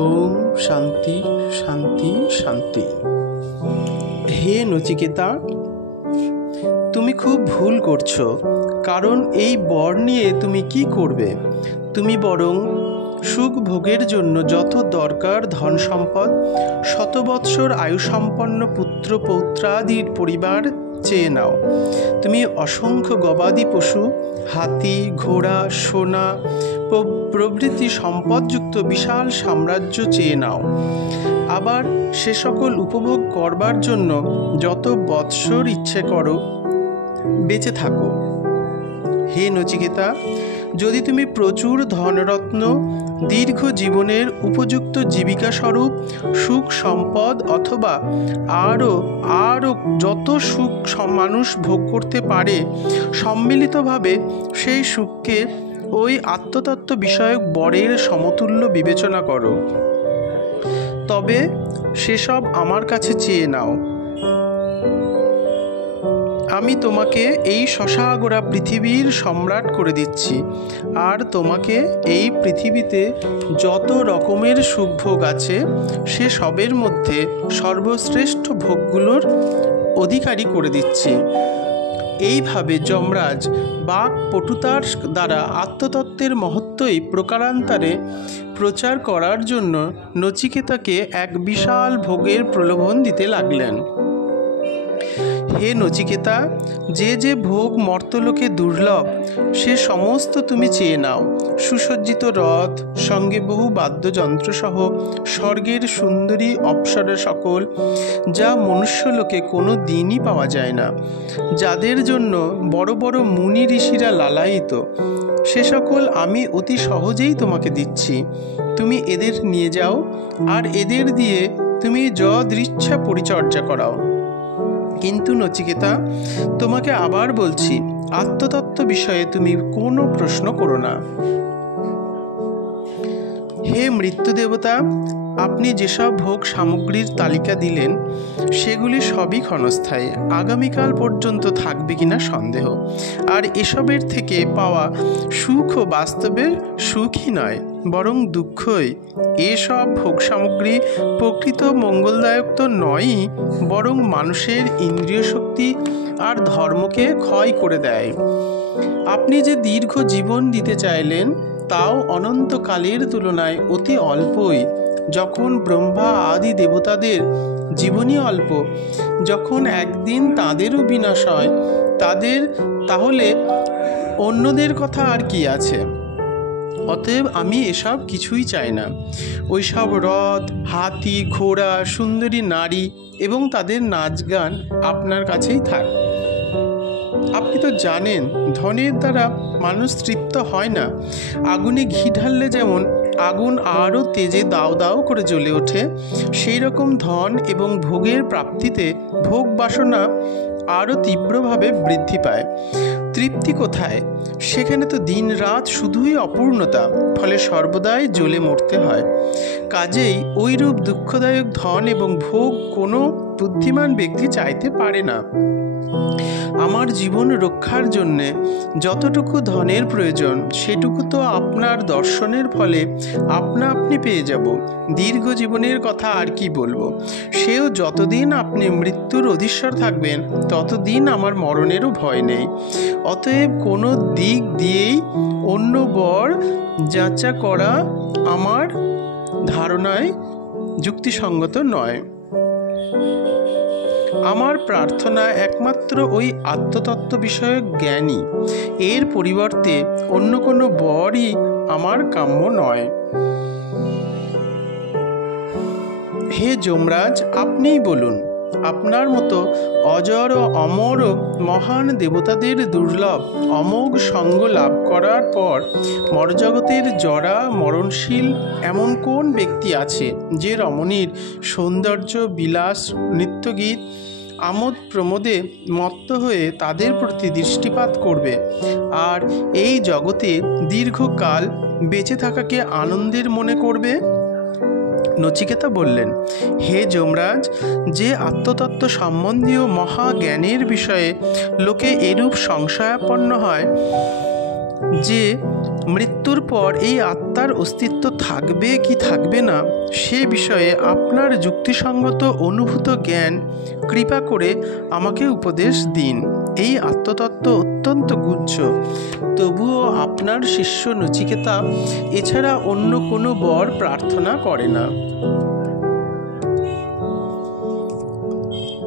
ওম শান্তি শান্তি শান্তি। হে নচিকেতা, তুমি খুব ভুল করছো। কারণ এই বর নিয়ে তুমি কি করবে? তুমি বরং সুখ ভোগের জন্য যত দরকার ধন সম্পদ, শত বৎসর আয়ুসম্পন্ন পুত্র পৌত্রাদির পরিবার চেয়ে নাও। তুমি অসংখ্য গবাদি পশু, হাতি, ঘোড়া, সোনা প্রভৃতি সম্পদযুক্ত বিশাল সাম্রাজ্য চেয়ে নাও। আবার সে সকল উপভোগ করবার জন্য যত বৎসর ইচ্ছে করো বেঁচে থাকো। হে নচিকেতা, যদি তুমি প্রচুর ধনরত্ন, দীর্ঘ জীবনের উপযুক্ত জীবিকা স্বরূপ সুখ সম্পদ অথবা আরও যত সুখ মানুষ ভোগ করতে পারে সম্মিলিতভাবে সেই সুখকে ওই আত্মতত্ত্ব বিষয়ক বরের সমতুল্য বিবেচনা করো, তবে সেসব আমার কাছে চেয়ে নাও। আমি তোমাকে এই শশাগোরা পৃথিবীর সম্রাট করে দিচ্ছি, আর তোমাকে এই পৃথিবীতে যত রকমের সুখভোগ আছে সে সবের মধ্যে সর্বশ্রেষ্ঠ ভোগগুলোর অধিকারী করে দিচ্ছি। এইভাবে যমরাজ বাক পটুতার দ্বারা আত্মতত্ত্বের মহত্ত্বই প্রকারান্তরে প্রচার করার জন্য নচিকেতাকে এক বিশাল ভোগের প্রলোভন দিতে লাগলেন। হে নচিকেতা, যে যে ভোগ মর্তলোকে দুর্লভ সে সমস্ত তুমি চেয়ে নাও। সুসজ্জিত রথ, সঙ্গে বহু বাদ্যযন্ত্র সহ স্বর্গের সুন্দরী অপ্সরা সকল, যা মনুষ্যলোকে কোনো দিনই পাওয়া যায় না, যাদের জন্য বড় বড় মুনি ঋষিরা লালায়িত, সে সকল আমি অতি সহজেই তোমাকে দিচ্ছি। তুমি এদের নিয়ে যাও, আর এদের দিয়ে তুমি যদৃচ্ছা পরিচর্যা করাও। কিন্তু নচিকেতা, তোমাকে আবার বলছি, আত্মতত্ত্ব বিষয়ে তুমি কোনো প্রশ্ন করো না। হে মৃত্যু দেবতা, আপনি যেসব ভোগ সামগ্রীর তালিকা দিলেন সেগুলি সবই ক্ষণস্থায়ী, আগামীকাল পর্যন্ত থাকবে কিনা সন্দেহ। আর এসবের থেকে পাওয়া সুখও বাস্তবে সুখই নয়, বরং দুঃখই। এসব ভোগ সামগ্রী প্রকৃত মঙ্গলদায়ক তো নয়ই, বরং মানুষের ইন্দ্রিয় শক্তি আর ধর্মকে ক্ষয় করে দেয়। আপনি যে দীর্ঘ জীবন দিতে চাইলেন তাও অনন্তকালের তুলনায় অতি অল্পই। যখন ব্রহ্মা আদি দেবতাদের জীবনই অল্প, যখন একদিন তাদেরও বিনাশ হয় তাহলে অন্যদের কথা আর কি আছে? অতএব আমি এসব কিছুই চাই না। ওইসব রথ, হাতি, ঘোড়া, সুন্দরী নারী এবং তাদের নাচ গান আপনার কাছেই থাক। আপনি তো জানেন, ধনের দ্বারা মানুষ তৃপ্ত হয় না। আগুনে ঘি ঢাললে যেমন আগুন আরও তেজে দাও দাও করে জ্বলে ওঠে, সেই রকম ধন এবং ভোগের প্রাপ্তিতে ভোগ বাসনা আরও তীব্রভাবে বৃদ্ধি পায়। তৃপ্তি কোথায়? সেখানে তো দিন রাত শুধুই অপূর্ণতা, ফলে সর্বদাই জ্বলে মরতে হয়। কাজেই ওইরূপ দুঃখদায়ক ধন এবং ভোগ কোনো বুদ্ধিমান ব্যক্তি চাইতে পারে না। আমার জীবন রক্ষার জন্যে যতটুকু ধনের প্রয়োজন সেটুকু তো আপনার দর্শনের ফলে আপনা আপনি পেয়ে যাব। দীর্ঘ জীবনের কথা আর কি বলবো, সেও যতদিন আপনি মৃত্যুর অধীশ্বর থাকবেন ততদিন আমার মরণেরও ভয় নেই। অতএব কোনো দিক দিয়েই অন্য বর যাচা করা আমার ধারণায় যুক্তিসঙ্গত নয়। আমার প্রার্থনা একমাত্র ওই আত্মতত্ত্ব বিষয়ক জ্ঞানই। এর পরিবর্তে অন্য কোনো বরই আমার কাম্য নয়। হে যমরাজ, আপনিই বলুন, আপনার মতো অজর ও অমর মহান দেবতাদের দুর্লভ অমোঘ সঙ্গ লাভ করার পর মরজগতের জরা মরণশীল এমন কোন ব্যক্তি আছে যে রমণীর সৌন্দর্য, বিলাস, নৃত্যগীত, আমোদ প্রমোদে মত্ত হয়ে তাদের প্রতি দৃষ্টিপাত করবে আর এই জগতে দীর্ঘকাল বেঁচে থাকাকে আনন্দের মনে করবে? নচিকেতা বললেন, হে যমরাজ, যে আত্মতত্ত্ব সম্বন্ধীয় মহাজ্ঞানের বিষয়ে লোকে এরূপ সংশয়াপন্ন হয় যে মৃত্যুর পর এই আত্মার অস্তিত্ব থাকবে কি থাকবে না সে বিষয়ে আপনার যুক্তিসঙ্গত অনুভূত জ্ঞান কৃপা করে আমাকে উপদেশ দিন। এই আত্মতত্ত্ব অত্যন্ত গুহ্য, তবুও আপনার শিষ্য নচিকেতা এছাড়া অন্য কোনো বর প্রার্থনা করে না।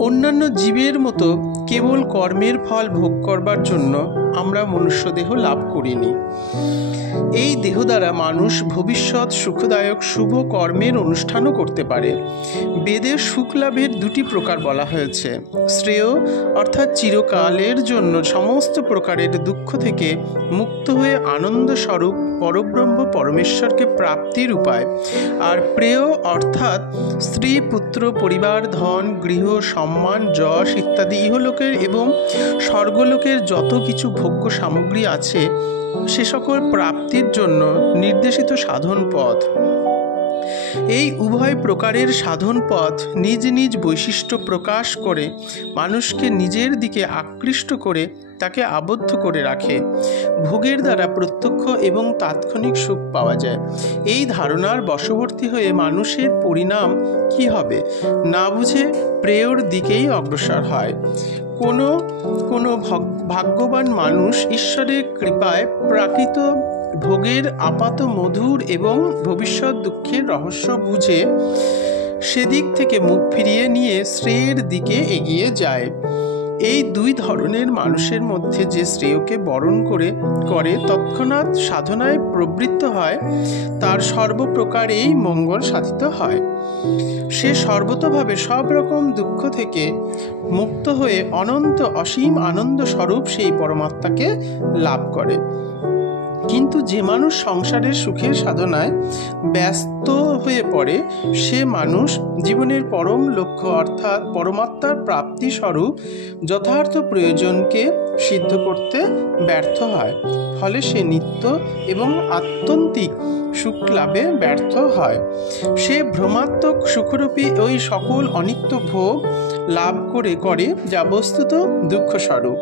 অন্যান্য জীবের মতো কেবল কর্মের ফল ভোগ করবার জন্য আমরা মনুষ্যদেহ লাভ করিনি। এই দেহ দ্বারা মানুষ ভবিষ্যৎ সুখদায়ক শুভ কর্মের অনুষ্ঠানও করতে পারে। বেদে সুখ লাভের দুটি প্রকার বলা হয়েছে: শ্রেয় অর্থাৎ চিরকালের জন্য সমস্ত প্রকারের দুঃখ থেকে মুক্ত হয়ে আনন্দস্বরূপ পরব্রহ্ম পরমেশ্বরকে প্রাপ্তির উপায়, আর প্রেয় অর্থাৎ স্ত্রী পুত্র পরিবার ধন গৃহ সম্মান যশ ইত্যাদি ইহলোকের এবং স্বর্গলোকের যত কিছু ভোগ্য সামগ্রী আছে সে সকল প্রাপ্তির জন্য নির্দেশিত সাধন পথ। এই উভয় প্রকারের সাধন পথ নিজ নিজ বৈশিষ্ট্য প্রকাশ করে মানুষকে নিজের দিকে আকৃষ্ট করে তাকে আবদ্ধ করে রাখে। ভোগের দ্বারা প্রত্যক্ষ এবং তাৎক্ষণিক সুখ পাওয়া যায়। এই ধারণার বশবর্তী হয়ে মানুষের পরিণাম কি হবে না বুঝে প্রেয়র দিকেই অগ্রসর হয়। কোনো ভাগ্যবান মানুষ ঈশ্বরের কৃপায় প্রাকৃত ভোগের আপাত মধুর এবং ভবিষ্যৎ দুঃখের রহস্য বুঝে সেদিক থেকে মুখ ফিরিয়ে নিয়ে শ্রেয়ের দিকে এগিয়ে যায়। এই দুই ধরনের মানুষের মধ্যে যে শ্রেয়কে বরণ করে তৎক্ষণাৎ সাধনায় প্রবৃত্ত হয় তার সর্বপ্রকারেই মঙ্গল সাধিত হয়। সে সর্বতোভাবে সব রকম দুঃখ থেকে মুক্ত হয়ে অনন্ত অসীম আনন্দ স্বরূপ সেই পরমাত্মাকে লাভ করে। কিন্তু যে মানুষ সংসারের সুখের সাধনায় ব্যস্ত হয়ে পড়ে সে মানুষ জীবনের পরম লক্ষ্য অর্থাৎ পরমাত্মার প্রাপ্তি স্বরূপ যথার্থ প্রয়োজনকে সিদ্ধ করতে ব্যর্থ হয়। ফলে সে নিত্য এবং আত্যন্তিক সুখ লাভে ব্যর্থ হয়। সে ভ্রমাত্মক সুখরূপী ওই সকল অনিত্য ভোগ লাভ করে যা বস্তুত দুঃখস্বরূপ।